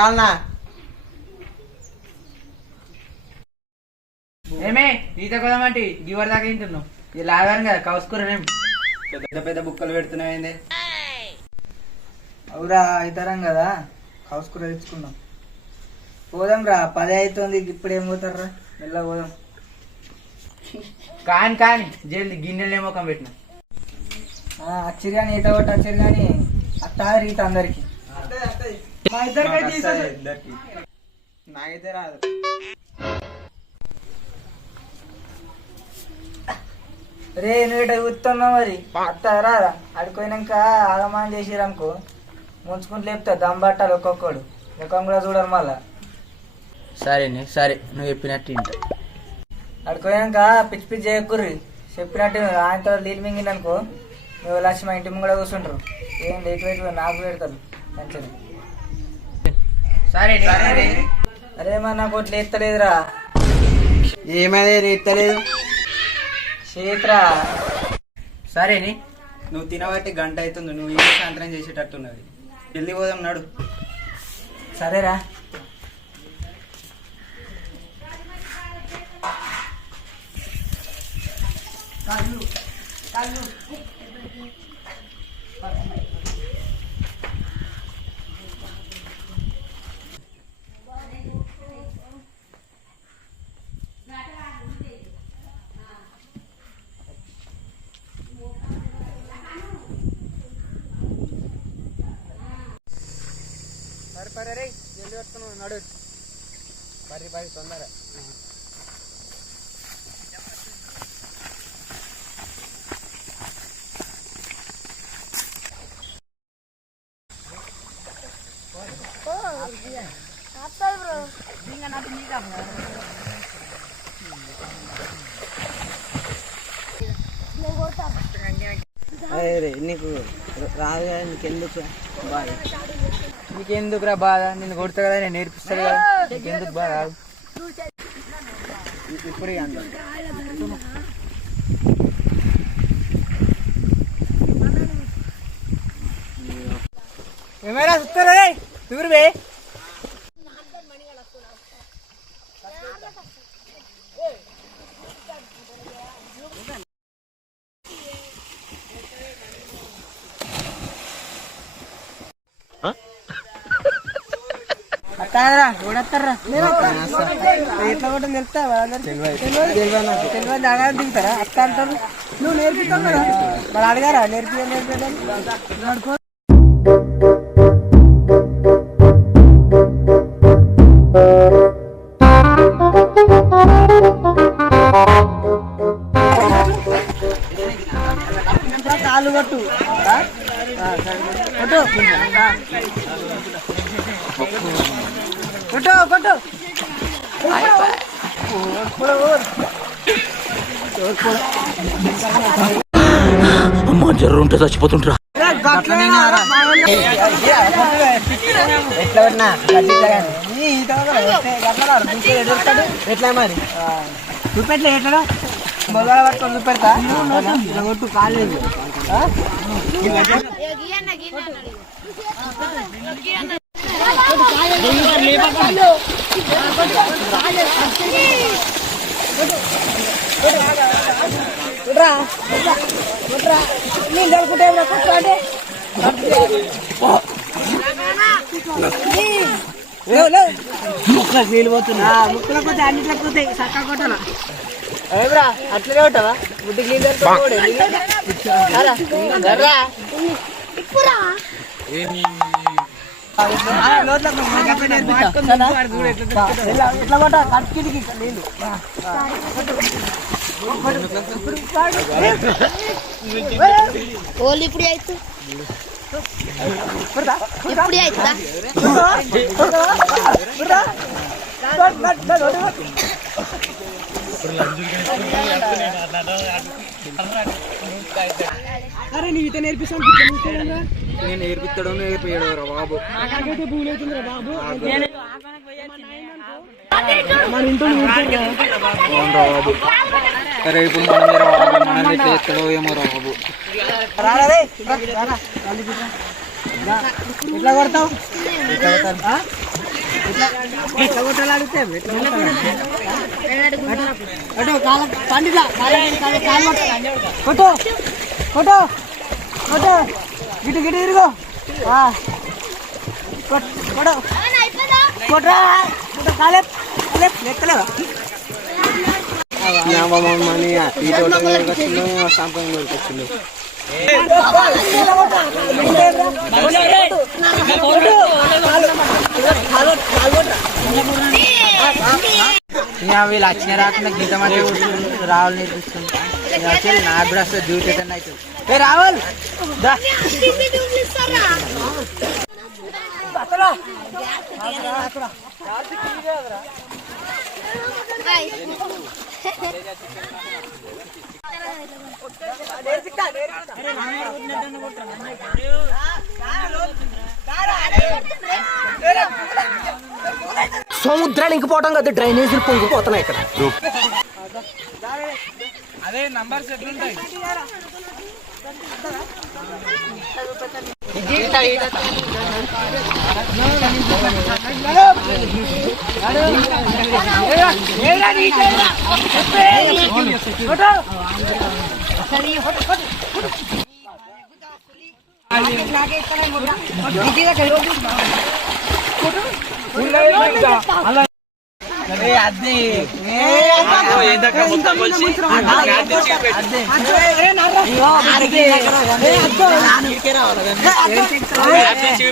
రాలనా ఏమే ఈత కొదమంటి గివర్ దాకా తింటున్నావు ఇది లాగాను కదా కౌసుకురేం పెద్ద పెద్ద బుక్కలు పెడుతున్నాయింది. అవురా అవుతారం కదా హౌస్ కూర తెచ్చుకుందాం. పోదాం రా 10 అవుతుంది. ఇప్పుడు ఏం పోతారా మెల్ల పోదాం. కాని కాని జల్ది గిన్నెలు ఏమోకం పెట్టిన అచ్చిరి కానీ ఈత కొట్టి అచ్చిరి కానీ అత్తారు ఈత అందరికి. మా ఇద్దరికి నాకైతే రాదు. రే నువ్వు ఇట కూర్చున్నా మరి అత్తారా అడిపోయినాక ఆగమానం చేసిరనుకో ముంచుకుంటూ లేపుతా దమ్ పట్టాలి ఒక్కొక్కడు ముఖం కూడా చూడాలి మళ్ళా. సరేనే సరే నువ్వు చెప్పినట్టు ఇంట అడిపోయాక పిచ్చి పిచ్చి చేయకుర్రి చెప్పినట్టు ఆయనతో నీళ్ళు మింగిందనుకో నువ్వు వచ్చి మా ఇంటి ముందు కూర్చుంటారు. ఏం లేట్ వెయిట్ నాకు పెడతారు మంచిగా. సరే అరే మరి నాకు ఒకటి ఎత్తలేదురా. ఏమైనా ఎత్తలేదు. చేతురా సరేని నువ్వు తినబట్టి గంట అవుతుంది. నువ్వు ఏ సాయంత్రం చేసేటట్టున్నది. జల్దీ పోదాం నడు. సరేరా. పరే జల్దీ వస్తున్నావు నడు. పరి తొందర. నీకు రాదు కదా, నీకెందుకు బాధ? నీకెందుకురా బాధ? నేను కొడతా కదా, నేను నేర్పిస్తాను కదా, నీకెందుకు బాధ? ఇప్పుడు ఏమైనా చూస్తారా చూరువే. అత్తారా చూడత్తారా ఎట్లా కూడా తెలుస్తావా? తెలియదు అడగా దిగుతారా అత్త అంటారు. నువ్వు నేర్పిస్తావు కదా మరి అడగారా నేర్పియడం. కాలు కొట్టు కొట్టు కొట్టు అమ్మ జర్రు ఉంటే చచ్చిపోతుంటరా. ఎట్లా మరి చూపెట్లే ఎట్లా మొదల పట్టుకొని చూపెడతా. కొట్టు కాలేదు. నీళ్ళు అనుకుంటే ముక్కలకు నీళ్ళు పోతున్నా. ముక్కలకు పోతే అన్నిట్లకు పోతాయి. చక్కగా కొట్టాలా ఏమిరా అట్లనే ఉంటావా? బుద్ధికి నీళ్ళు ఎట్లా కొట్టా కట్టికి నీళ్ళు ఓన్లీ ఇప్పుడు అయితే ఇప్పుడు అవుతుందా? అరే నీ ఈత నేర్పిస్తాను. నేను నేర్పిస్తాడు నేర్పియడు రా బాబు. నాకైతే భూమి అవుతుందిరా బాబు. మన ఇంట్లో బాబు. సరే ఇప్పుడు మనం ఎట్లా చేస్తాడో ఏమో రా బాబు. ఎట్లా కొడతావు? ఎట్లా కొట్టాలి అడిగితే అటు కాల పండిలా కొట్టు కొట్టు కొట్టు గిటు గిటు తిరుగు కొట్టు కొట్రా కాలే లెక్కలేవా ఈ తోట వచ్చిండు సంపంగా వచ్చిండు వీళ్ళు వచ్చిన రాకుండా గీత మధ్య రావాలి నేర్పిస్తుంది నాకు కూడా వస్తుంది డ్యూటీ కన్నా అవుతుంది రావాలి సముద్రానికి పోవటం కదా డ్రైనేజీలు పొంగిపోతున్నాయి ఇక్కడ. అదే నంబర్స్ ఎట్లుంటాయి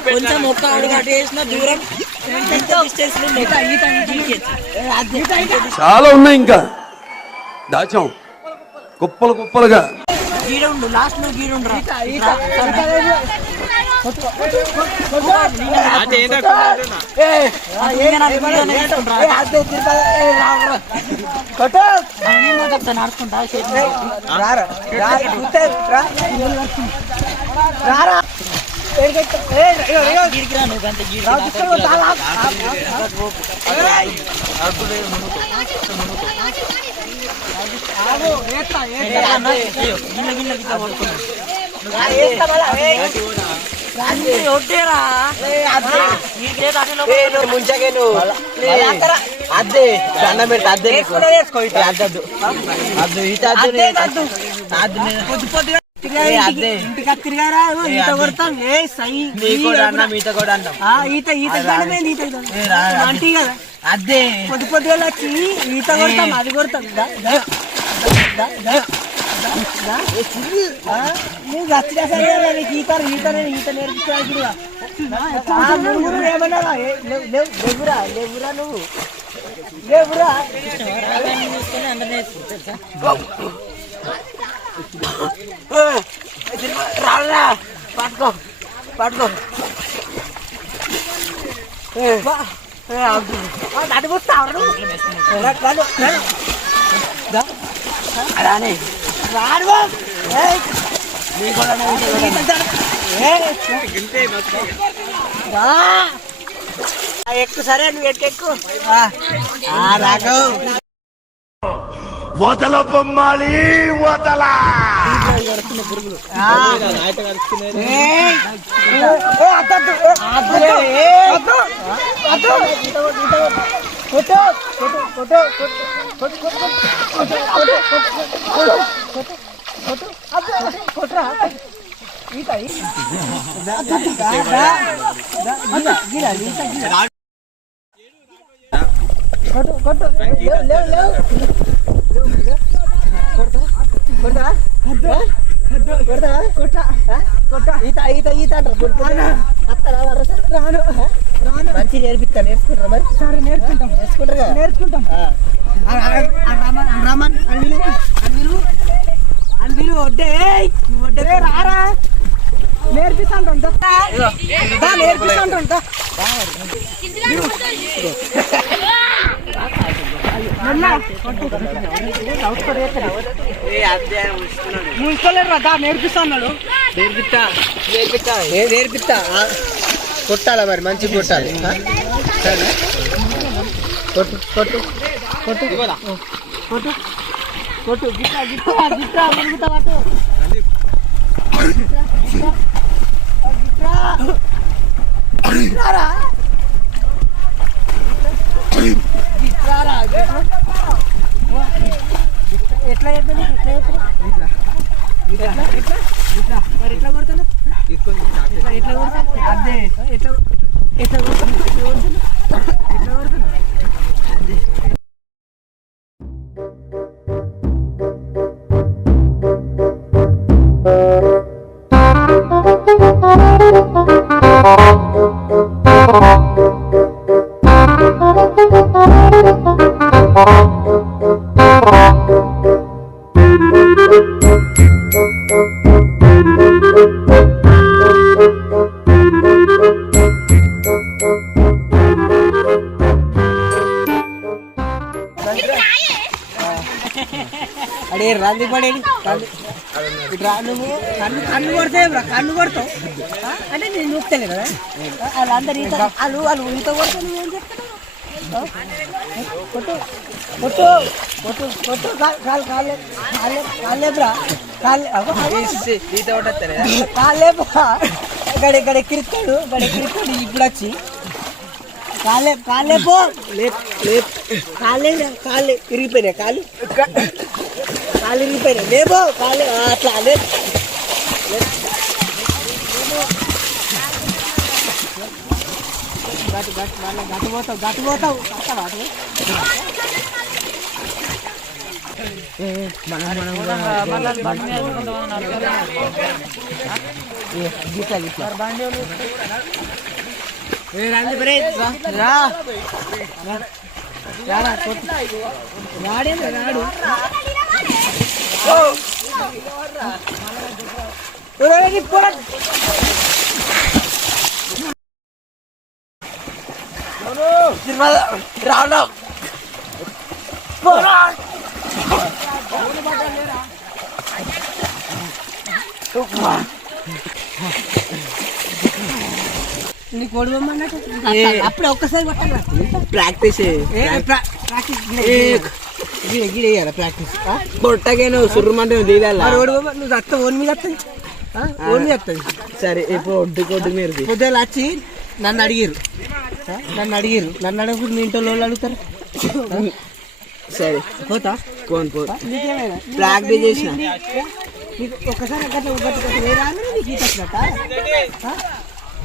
కొంచెం ఒక్క అడుగు అటు వేసిన దూరం చాలా ఉన్నాయి ఇంకా దాచాం కుప్పలు కుప్పలుగా గీడుండు లాస్ట్ లో గీడుండ్రా నడుచుకుంటా ముంచగే నువ్వు అద్దే దండం పెడతా అద్దే అద్దద్దు అద్దు ఈత ఇంటికి తిరిగారా ఈత కొడతాం మీత కూడా అంటాం ఈత ఈత అంటే కదా అద్దే పొద్దు పొద్దుగా వచ్చి ఈత కొడతాం అది కొడతాం నువ్వు వచ్చినా సరే నీకు ఈత ఈత ఈత నేర్పించాల్సి ఏమన్నా లేవురా లేవురా నువ్వు లేవురా రాళ్ళ పట్టుకో పట్టుకో అడుగుతావు రాని రాడు ఎక్కువ సరే నువ్వు ఎక్కువ రాఘవ్ వదల బొమ్మాలి వదల మంచి నేర్పిస్తా నేర్చుకుంటారా మరి సరే నేర్చుకుంటాం నేర్చుకుంటారు నేర్చుకుంటాం రామన్ అన్విలు వడ్డే వడ్డే రారా నేర్పిస్తాంటా నేర్పిస్తాంటా ముసుకోలేరు నేర్పిస్తాడు నేర్పిస్తా కొట్టాలా మరి మంచి కొట్టాలి సరే కొట్టు కొట్టు కొట్టు కొట్టు కొట్టు గిట్టా గిట్టా గిట్టా మురుగుతా పట్టు ఎట్లా చెప్పాను మరి ఎట్లా కొడతాను ఎట్లా కొడతాను అదే ఎట్లా ఎట్లా కొడతాను ఎట్లా కొడతాను అడే రంది పడేది ఇట్లా నువ్వు కన్ను కొడతావు బ్రా కన్ను కొడతావు అంటే నేను చూస్తలే కదా వాళ్ళందరూ ఈత వాళ్ళు ఈత కొడతావు నువ్వేం చెప్తావు కొట్టు కొట్టు కొట్టు కొట్టు కాలు కాలే కాలే కాలే బ్రా కాలే ఈత కొట్టేస్తారు కాలే బ్రా గడ ఎక్కిరిస్తాడు ఇప్పుడు వచ్చి కాలే కాలే పో కాలే కాలే ఇరిగిపోయినాయి కాలు ఇరిగిపోయినాయి లేబో కాలే అట్లా లే గట్టు పోతావు రాడు నీకు ఓడిపోమన్నట్టు అప్పుడే ఒక్కసారి కొట్టాలి ప్రాక్టీస్ ప్రాక్టీస్ కొట్టగా నువ్వు సుర్రమంటే దిగాలి ఓడిపోమా నువ్వు వస్తావు ఓన్ మీద వస్తుంది ఓన్ మీద వస్తుంది సరే ఇప్పుడు ఒడ్డు మీరు పొద్దున వచ్చి నన్ను అడిగిరు నన్ను అడగకుండా మీ ఇంట్లో వాళ్ళు అడుగుతారు సరే పోతా పో నీకేమైనా ప్రాక్టీస్ చేసిన నీకు ఒక్కసారి గట్టి వేరే నీకు ఈత వచ్చినట్ట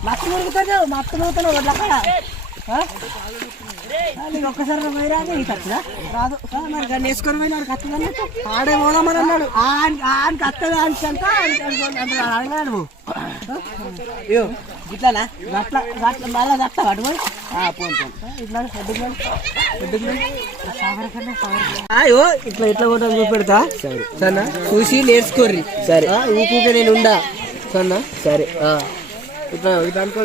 మత్తు మురుగుతాను వడ్ల కాడ నీకు ఒక్కసారి వేరే ఈత వచ్చినా రాదు మరి గడ్డి వేసుకొని పోయి నాకు వస్తుంది ఆడే పోదామని అన్నాడు ఆయనకి వస్తుంది అడిగాడు అయ్యో ఇట్లానా గట్ల గట్ల మళ్ళీ గట్ల అటు పోయి ఇట్లా అయ్యో ఇట్లా కూడా చూపెడతా సరేనా చూసి నేర్చుకోర్రి సరే ఊపితే నేను ఉండా సరేనా సరే ఇట్లా అనుకో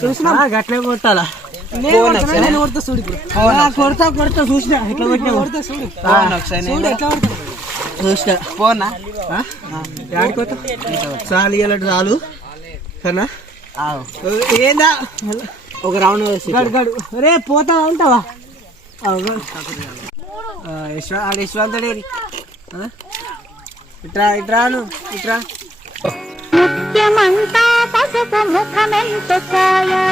చూసినా గట్లే కొట్టాలా నేను కొడతా చూడు కొడతా చూసినా ఎట్లా కొట్టినా కొడతా చూడు ఎట్లా కొడతా చూసినా పోనా ఆడుకోతా చాలు ఇలాంటి చాలు సరేనా ఏందా ఒక రౌండ్ గడు రే పోతా ఉంటావా యశ్వంతుడే ఇట్రాను ఇట్రా ముఖ్యమంతా పసుపు ముఖమెంత ఛాయా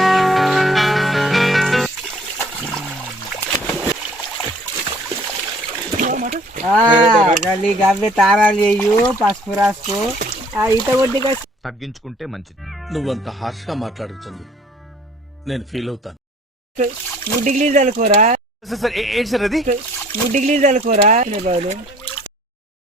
గవ్వే తారాలు చెయ్యు పసుపు రాసు ఈత కొట్టి తగ్గించుకుంటే మంచిది. నువ్వంత హార్ష్ గా మాట్లాడుతుంది నేను ఫీల్ అవుతాను. ముడ్డికి నీళ్ళు చల్లుకోరా సార్ ఏంటి సార్ అది? ముడ్డికి నీళ్ళు చల్లుకోరా బాబులు